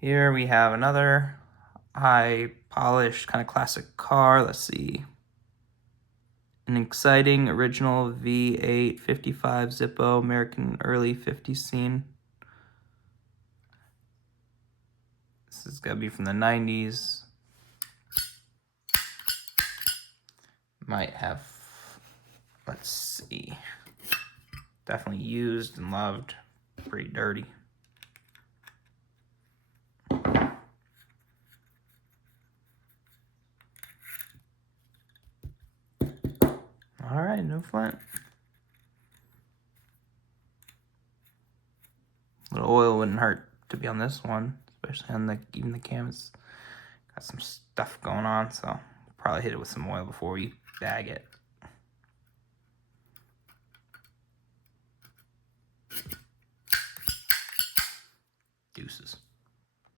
Here we have another high polished kind of classic car. Let's see. An exciting original V8 55 Zippo American early 50s scene. This is gotta be from the 90s. Might have, let's see. Definitely used and loved. Pretty dirty. All right, no flint. A little oil wouldn't hurt to be on this one, especially on even the cam. It's got some stuff going on, so probably hit it with some oil before we bag it. Deuces.